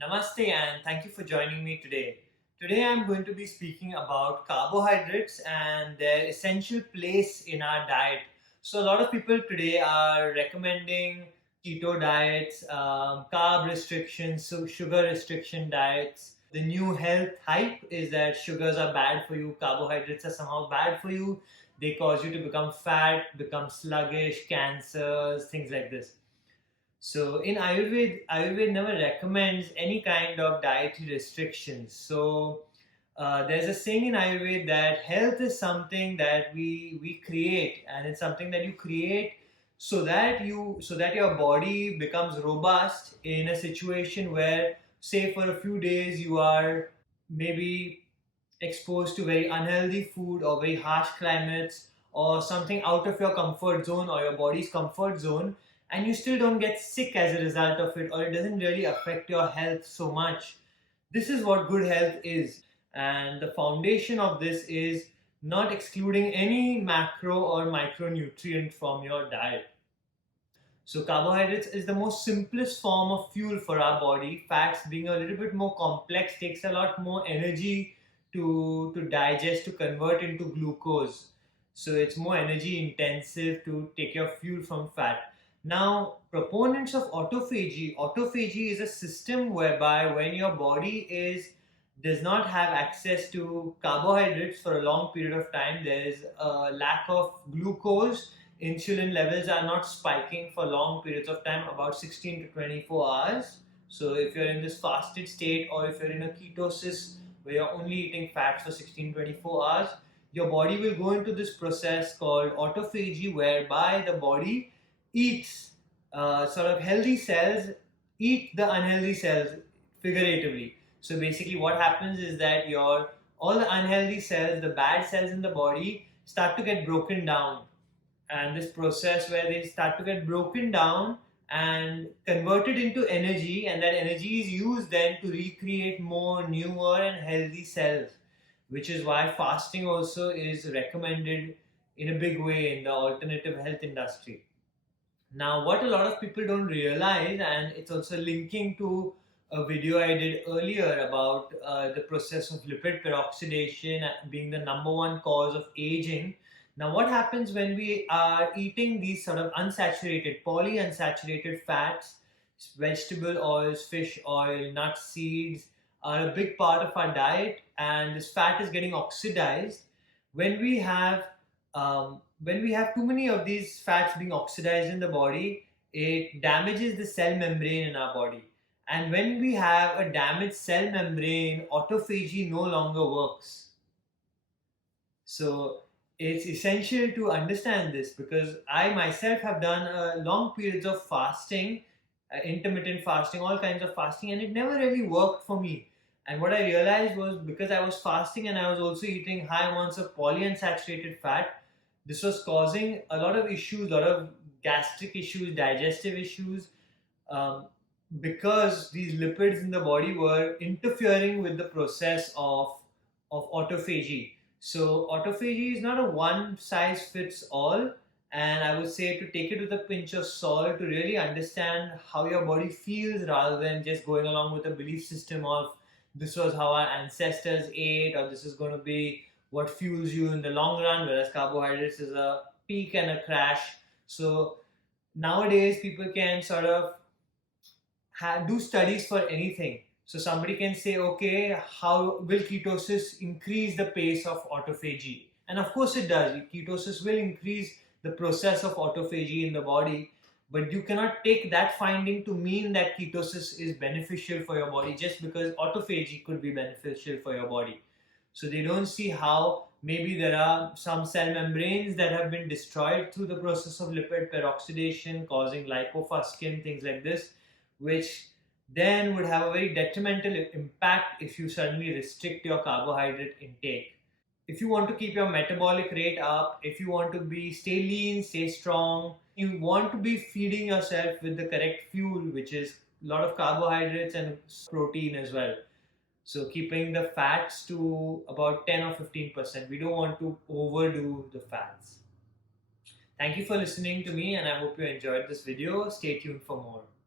Namaste and thank you for joining me today. Today I'm going to be speaking about carbohydrates and their essential place in our diet. So a lot of people today are recommending keto diets, carb restrictions, so sugar restriction diets. The new health hype is that sugars are bad for you, carbohydrates are somehow bad for you. They cause you to become fat, become sluggish, cancers, things like this. So in Ayurveda never recommends any kind of dietary restrictions. So there's a saying in Ayurveda that health is something that we create, and it's something that you create so that your body becomes robust in a situation where, say, for a few days you are maybe exposed to very unhealthy food or very harsh climates or something out of your comfort zone or your body's comfort zone, and you still don't get sick as a result of it, or it doesn't really affect your health so much. This is what good health is, and the foundation of this is not excluding any macro or micronutrient from your diet. So carbohydrates is the most simplest form of fuel for our body. Fats, being a little bit more complex, takes a lot more energy to digest, to convert into glucose. So it's more energy intensive to take your fuel from fat. Now, proponents of autophagy is a system whereby when your body does not have access to carbohydrates for a long period of time, there is a lack of glucose, insulin levels are not spiking for long periods of time, about 16 to 24 hours. So if you're in this fasted state, or if you're in a ketosis where you're only eating fats for 16 to 24 hours, your body will go into this process called autophagy, whereby the body eats sort of healthy cells, eat the unhealthy cells, figuratively. So basically what happens is that your all the unhealthy cells, the bad cells in the body, start to get broken down, and this process where they start to get broken down and converted into energy, and that energy is used then to recreate more newer and healthy cells, which is why fasting also is recommended in a big way in the alternative health industry. Now, what a lot of people don't realize, and it's also linking to a video I did earlier about the process of lipid peroxidation being the number one cause of aging. Now, what happens when we are eating these sort of unsaturated, polyunsaturated fats, vegetable oils, fish oil, nuts, seeds are a big part of our diet, and this fat is getting oxidized. When we have too many of these fats being oxidized in the body, it damages the cell membrane in our body. And when we have a damaged cell membrane, autophagy no longer works. So it's essential to understand this, because I myself have done long periods of fasting, intermittent fasting, all kinds of fasting, and it never really worked for me. And what I realized was, because I was fasting and I was also eating high amounts of polyunsaturated fat, this was causing a lot of issues, a lot of gastric issues, digestive issues, because these lipids in the body were interfering with the process of autophagy. So autophagy is not a one size fits all, and I would say to take it with a pinch of salt to really understand how your body feels, rather than just going along with a belief system of this was how our ancestors ate, or this is going to be what fuels you in the long run, whereas carbohydrates is a peak and a crash. So nowadays people can sort of do studies for anything. So somebody can say, okay, how will ketosis increase the pace of autophagy? And of course it does. Ketosis will increase the process of autophagy in the body, but you cannot take that finding to mean that ketosis is beneficial for your body just because autophagy could be beneficial for your body. So they don't see how maybe there are some cell membranes that have been destroyed through the process of lipid peroxidation, causing lipofuscin, things like this, which then would have a very detrimental impact if you suddenly restrict your carbohydrate intake. If you want to keep your metabolic rate up, if you want to stay lean, stay strong, you want to be feeding yourself with the correct fuel, which is a lot of carbohydrates and protein as well. So keeping the fats to about 10 or 15%. We don't want to overdo the fats. Thank you for listening to me, and I hope you enjoyed this video. Stay tuned for more.